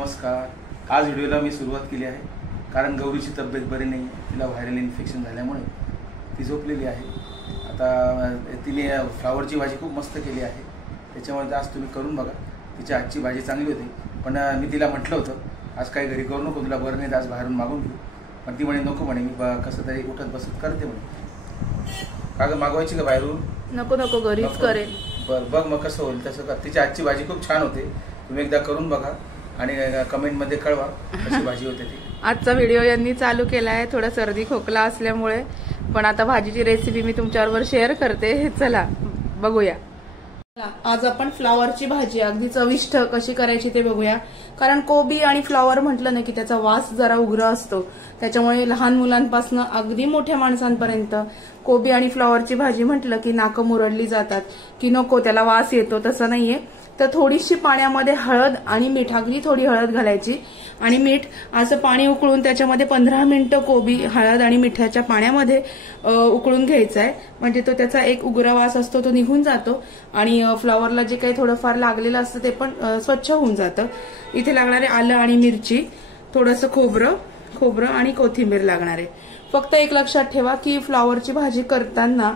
नमस्कार. आज व्हिडिओला मी सुरुवात केली आहे कारण गौरीची तब्येत बरी नाही आहे. तिला व्हायरल इन्फेक्शन झाल्यामुळे ती झोपलेली आहे. आता तिने फ्लावरची भाजी खूप मस्त केली आहे, त्याच्यामुळे आज तुम्ही करून बघा. तिची आजची भाजी चांगली होती, पण मी तिला म्हटलं होतं आज काही घरी करू नको, तुला बरं नाही आज बाहेरून मागून घेऊ, पण ती म्हणे नको म्हणे, मी कसं तरी उठत बसत करते म्हणे. का गं मागवायची का बाहेरून? नको नको घरीच करेल. बरं बघ मग कसं होईल तसं कर. तिची आजची भाजी खूप छान होते, तुम्ही एकदा करून बघा आणि कमेंटमध्ये कळवा कशी भाजी होते ती. आजचा व्हिडिओ यांनी चालू केला आहे, थोडा सर्दी खोकला असल्यामुळे, पण आता भाजीची रेसिपी मी तुमच्याबरोबर शेअर करते. चला बघूया. आज आपण फ्लॉवरची भाजी अगदी चविष्ट कशी करायची ते बघूया. कारण कोबी आणि फ्लॉवर म्हटलं ना की त्याचा वास जरा उग्र असतो, त्याच्यामुळे लहान मुलांपासून अगदी मोठ्या माणसांपर्यंत कोबी आणि फ्लॉवरची भाजी म्हटलं की नाकं मुरडली जातात की नको त्याला वास येतो. तसं नाहीये. तर थोडीशी पाण्यामध्ये हळद आणि मीठ, अगदी थोडी हळद घालायची आणि मीठ, असं पाणी उकळून त्याच्यामध्ये 15 मिनिटं कोबी हळद आणि मिठाच्या पाण्यामध्ये उकळून घ्यायचा आहे. म्हणजे तो त्याचा एक उग्र वास असतो तो निघून जातो आणि फ्लॉवरला जे काही थोडंफार लागलेलं असतं ते पण स्वच्छ होऊन जातं. इथे लागणारे आलं आणि मिरची, थोडंसं खोबरं आणि कोथिंबीर लागणार आहे. फक्त एक लक्षात ठेवा की फ्लॉवरची भाजी करताना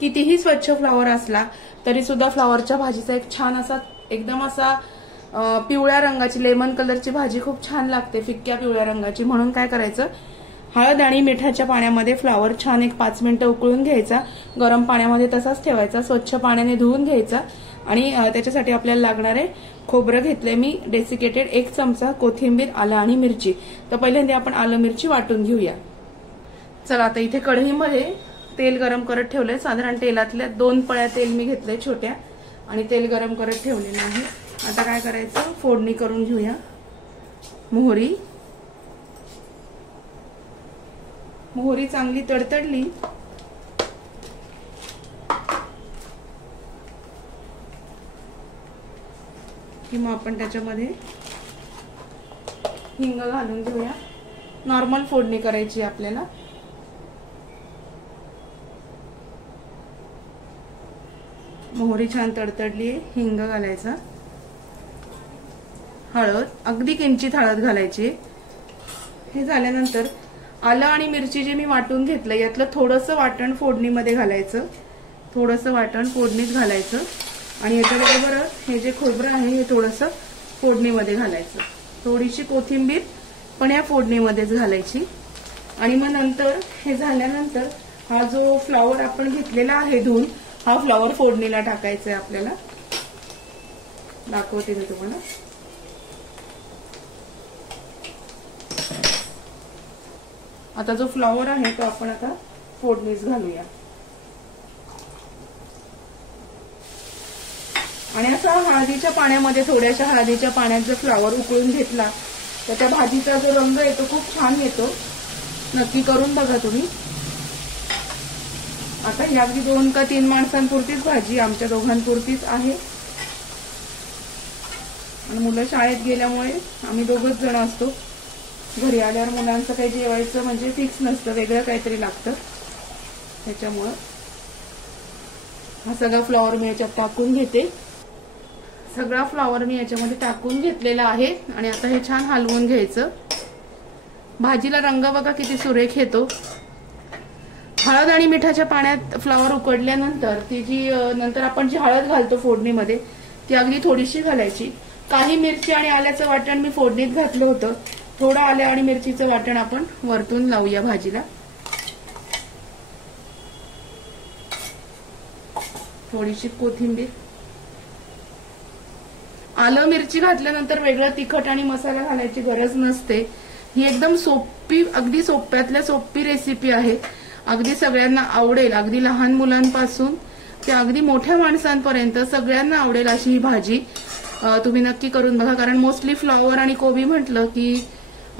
कितीही स्वच्छ फ्लॉवर असला तरी सुद्धा फ्लॉवरच्या भाजीचा एक छान असा एकदम असा पिवळ्या रंगाची लेमन कलरची भाजी खूप छान लागते, फिक्क्या पिवळ्या रंगाची. म्हणून काय करायचं, हळद आणि मिठाच्या पाण्यामध्ये फ्लॉवर छान एक 5 मिनिटं उकळून घ्यायचा, गरम पाण्यामध्ये तसाच ठेवायचा, स्वच्छ पाण्याने धुवून घ्यायचा आणि त्याच्यासाठी आपल्याला लागणार आहे खोबरं घेतलंय मी डेसिकेटेड, 1 चमचा, कोथिंबीर, आलं आणि मिरची. तर पहिल्यांदा आपण आलं मिरची वाटून घेऊया. चला आता इथे कढईमध्ये तेल गरम करत ठेवलंय. साधारण तेलातल्या 2 पळ्या तेल मी घेतलंय छोट्या आणि तेल गरम करत ठेवलेलं आहे. आता काय करायचं, फोडणी करून घेऊया. मोहरी चांगली तडतडली की मग आपण त्याच्यामध्ये हिंग घालून घेऊया. नॉर्मल फोडणी करायची आपल्याला. मोहरी छान तडतडली, हिंग घालायचा, हळद, अगदी किंचित हळद घालायची. हे झाल्यानंतर आलं आणि मिरची जे मी वाटून घेतलं यातलं थोडंसं वाटण फोडणीमध्ये घालायचं, थोडंसं वाटण फोडणीत घालायचं आणि याच्याबरोबर हे जे खोबरं आहे हे थोडंसं फोडणीमध्ये घालायचं. थोडीशी कोथिंबीर पण या फोडणीमध्येच घालायची आणि मग नंतर हे झाल्यानंतर हा जो फ्लॉवर आपण घेतलेला आहे धुवून, हा फ्लॉवर फोडणीला टाकायचा आहे आपल्याला. दाखवते मी तुम्हाला. आता जो फ्लॉवर आहे तो आपण आता फोडणीच घालूया आणि असा हळदीच्या पाण्यामध्ये, थोड्याशा हळदीच्या पाण्यात जर फ्लॉवर उकळून घेतला तर त्या भाजीचा जो रंग येतो खूप छान येतो. नक्की करून बघा तुम्ही. आता ही अगदी 2 का 3 माणसांपुरतीच भाजी, आमच्या दोघांपुरतीच आहे आणि मुलं शाळेत गेल्यामुळे आम्ही 2घच जण असतो. घरी आल्यावर मुलांचं काही जेवायचं म्हणजे फिक्स नसतं, वेगळं काहीतरी लागतं. त्याच्यामुळं हा सगळा फ्लॉवर मी याच्यात टाकून घेते. सगळा फ्लॉवर मी याच्यामध्ये टाकून घेतलेला आहे आणि आता हे छान हलवून घ्यायचं. भाजीला रंग बघा किती सुरेख येतो. हळद आणि मिठाच्या पाण्यात फ्लॉवर उकडल्यानंतर ती जी नंतर आपण जी हळद घालतो फोडणीमध्ये ती अगदी थोडीशी घालायची. काही मिरची आणि आल्याचं वाटण मी फोडणीत घातलं होतं, थोडं आलं आणि मिरचीचं वाटण आपण वरतून लावूया भाजीला. थोडीशी कोथिंबीर. आलं मिरची घातल्यानंतर वेगळं तिखट आणि मसाला घालायची गरज नसते. ही एकदम सोपी, अगदी सोप्यातल्या सोपी रेसिपी आहे. अगदी सगळ्यांना आवडेल, अगदी लहान मुलांपासून ते अगदी मोठ्या माणसांपर्यंत सगळ्यांना आवडेल अशी ही भाजी तुम्ही नक्की करून बघा. कारण मोस्टली फ्लॉवर आणि कोबी म्हटलं की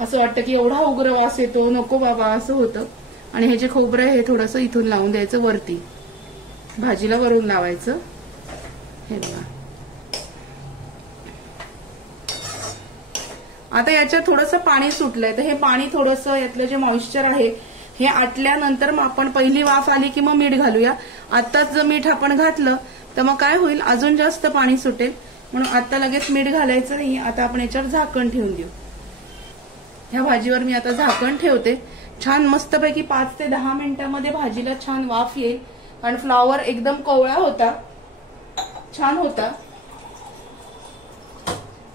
असं वाटतं की एवढा उग्र वास येतो, नको बाबा असं होतं. आणि हे जे खोबरं आहे हे थोडंसं इथून लावून द्यायचं वरती, भाजीला वरून लावायचं. हे बघा. आता याच्यात थोडंसं पाणी सुटलंय, तर हे पाणी थोडंसं यातलं जे मॉइश्चर आहे हे आटल्यानंतर मग आपण पहिली वाफ आली की मग मीठ घालूया. आताच जर मीठ आपण घातलं तर मग काय होईल, अजून जास्त पाणी सुटेल. म्हणून आता लगेच मीठ घालायचं नाही. आता आपण याच्यावर झाकण ठेवून देऊ. ह्या भाजीवर मी आता झाकण ठेवते. छान मस्तपैकी 5 ते 10 मिनिटांमध्ये भाजीला छान वाफ येईल. आणि फ्लॉवर एकदम कोवळा होता, छान होता.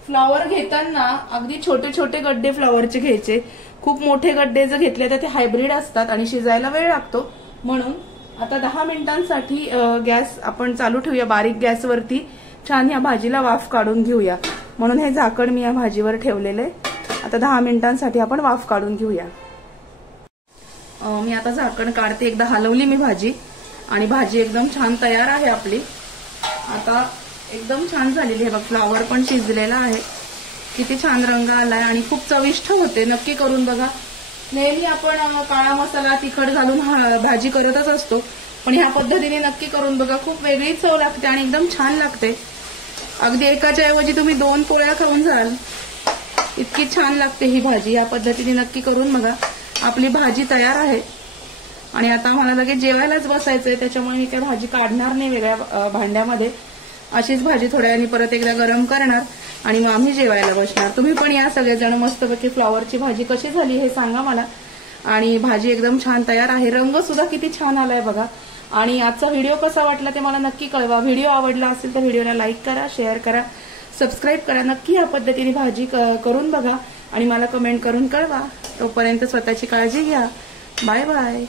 फ्लॉवर घेताना अगदी छोटे छोटे गड्डे फ्लॉवरचे घ्यायचे. खूप मोठे गड्डे जर घेतले तर ते हायब्रिड असतात आणि शिजायला वेळ लागतो. म्हणून आता 10 मिनिटांसाठी गॅस आपण चालू ठेवूया बारीक गॅसवरती. छान ह्या भाजीला वाफ काढून घेऊया. म्हणून हे झाकण मी या भाजीवर ठेवलेले. आता 10 मिनिटांसाठी आपण वाफ काढून घेऊया. मी आता झाकण काढते. एकदा हलवली मी भाजी आणि भाजी एकदम छान तयार आहे आपली. आता एकदम छान झालेली आहे बघ. फ्लॉवर पण शिजलेला आहे. किती छान रंग आलाय आणि खूप चविष्ट होते. नक्की करून बघा. नेहमी आपण काळा मसाला तिखट घालून भाजी करतच असतो, पण ह्या पद्धतीने नक्की करून बघा. खूप वेगळी चव लागते आणि एकदम छान लागते. अगदी एकाच्या ऐवजी तुम्ही 2 पोळ्या खाऊन जाल, इतकी छान लागते ही भाजी. या पद्धतीने नक्की करून बघा. आपली भाजी तयार आहे आणि आता मला लगेच जेवायलाच बसायचंय, त्याच्यामुळे मी काही भाजी काढणार नाही वेगळ्या भांड्यामध्ये. अशीच भाजी थोड्या वेळाने परत एकदा गरम करणार आणि मग आम्ही जेवायला बसणार. तुम्ही पण या सगळेजण. मस्तपैकी फ्लॉवरची भाजी कशी झाली हे सांगा मला. आणि भाजी एकदम छान तयार आहे. रंग सुद्धा किती छान आलाय बघा. आणि आजचा व्हिडिओ कसा वाटला ते मला नक्की कळवा. व्हिडिओ आवडला असेल तर व्हिडिओला लाईक करा, शेअर करा, सबस्क्राईब करा. नक्की या पद्धतीने भाजी करून बघा आणि मला कमेंट करून कळवा. तोपर्यंत स्वतःची काळजी घ्या. Bye bye.